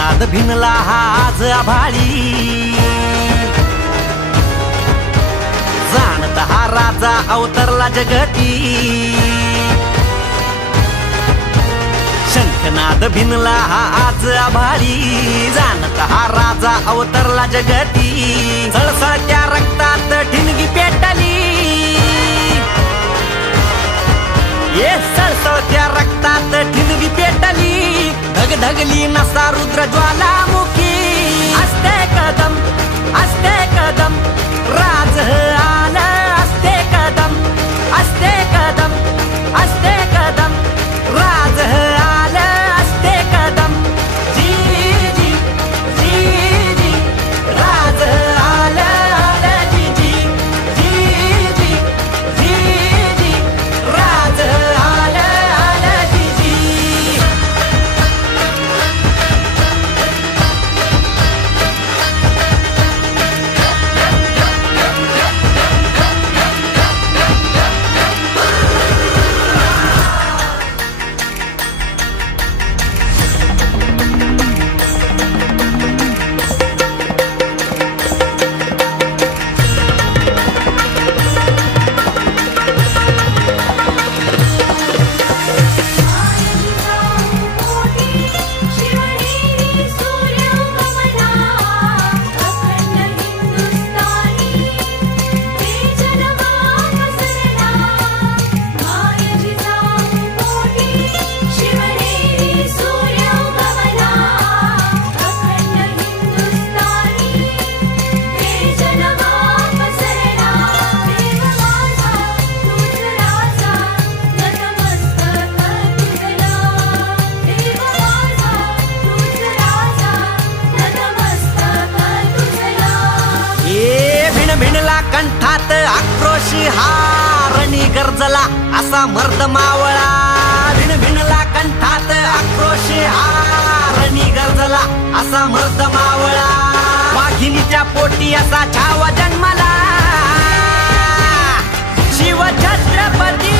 शंखनाद भिनला आज आभाळी, जाणत हा राजा अवतरला जगती। शंखनाद भिनला आज आभाळी, जाणत हा राजा अवतरला जगती। सळसळत्या रक्तात ठिणगी पेटली, ये सळसळत्या रक्तात ठिणगी पेटली। धगधगली नसा रुद्र ज्वालामुखी, असते कदम असते कदम राज आला, असते कदम असते कदम असते कदम राज आला, असते कदम। जी जी जी जी राज आला आला, जी जी जी जी जी जी राज आला आला, जी जी। कंठात आक्रोश हारणी गरजला असा मर्द मावळा। भिन भिनला कंठात आक्रोश हारणी गरजला असा मर्द मावळा। वाघिणीच्या पोटी असा छावा जन्मला, शिव छत्रपती